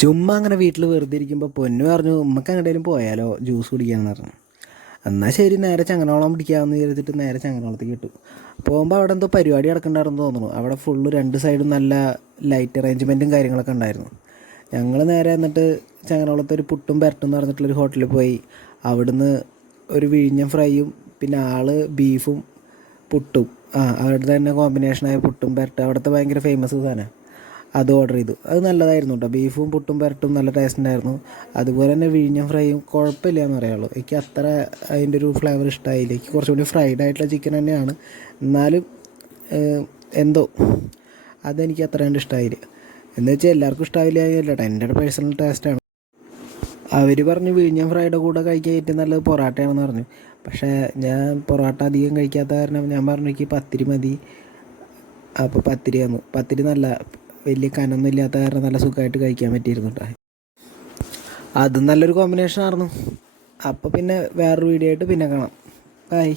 ചുമ്മാ അങ്ങനെ വീട്ടിൽ വെറുതെ ഇരിക്കുമ്പോൾ പൊന്നു പറഞ്ഞു ഉമ്മക്ക് എങ്ങോട്ടേലും പോയാലോ ജ്യൂസ് കുടിക്കാമെന്ന് പറഞ്ഞു. എന്നാൽ ശരി നേരെ ചങ്ങനോളം പിടിക്കാമെന്ന് വിചാരിച്ചിട്ട് നേരെ ചങ്ങനോളത്തേക്ക് ഇട്ടു. പോകുമ്പോൾ അവിടെ എന്തോ പരിപാടി നടക്കണ്ടായിരുന്നു തോന്നുന്നു. അവിടെ ഫുള്ള് രണ്ട് സൈഡും നല്ല ലൈറ്റ് അറേഞ്ച്മെൻറ്റും കാര്യങ്ങളൊക്കെ ഉണ്ടായിരുന്നു. ഞങ്ങൾ നേരെ എന്നിട്ട് ചങ്ങനോളത്ത് ഒരു പുട്ടും പെരട്ടും എന്ന് പറഞ്ഞിട്ടുള്ളൊരു ഹോട്ടലിൽ പോയി. അവിടുന്ന് ഒരു വിഴിഞ്ഞം ഫ്രൈയും പിന്നെ ബീഫും പുട്ടും അവരുടെ തന്നെ കോമ്പിനേഷനായ പുട്ടും പെരട്ടും അവിടുത്തെ ഭയങ്കര ഫേമസ് സാധനമാണ്. അത് ഓർഡർ ചെയ്തു. അത് നല്ലതായിരുന്നു കേട്ടോ. ബീഫും പുട്ടും പെരട്ടും നല്ല ടേസ്റ്റ് ഉണ്ടായിരുന്നു. അതുപോലെ തന്നെ വിഴിഞ്ഞം ഫ്രൈയും കുഴപ്പമില്ല എന്ന് പറയുള്ളൂ. എനിക്ക് അത്ര അതിൻ്റെ ഒരു ഫ്ലേവർ ഇഷ്ടമായില്ല. എനിക്ക് കുറച്ചുകൂടി ഫ്രൈഡ് ആയിട്ടുള്ള ചിക്കൻ തന്നെയാണ്. എന്നാലും എന്തോ അതെനിക്ക് അത്ര കണ്ട് ഇഷ്ടമായില്ല. എന്ന് വെച്ചാൽ എല്ലാവർക്കും ഇഷ്ടമായില്ല കേട്ടോ, എൻ്റെ ഒരു പേഴ്സണൽ ടേസ്റ്റാണ്. അവർ പറഞ്ഞു വിഴിഞ്ഞം ഫ്രൈയുടെ കൂടെ കഴിക്കാൻ ഏറ്റവും നല്ലത് പൊറോട്ടയാണെന്ന് പറഞ്ഞു. പക്ഷേ ഞാൻ പൊറോട്ട അധികം കഴിക്കാത്ത കാരണം ഞാൻ പറഞ്ഞു എനിക്ക് പത്തിരി മതി. അപ്പോൾ പത്തിരി നല്ല വലിയ കനമൊന്നും ഇല്ലാത്ത കാരണം നല്ല സുഖമായിട്ട് കഴിക്കാൻ പറ്റിയിരുന്നു കേട്ടോ. അതും നല്ലൊരു കോമ്പിനേഷൻ ആയിരുന്നു. അപ്പോൾ പിന്നെ വേറൊരു വീഡിയോ ആയിട്ട് പിന്നെ കാണാം. ബൈ.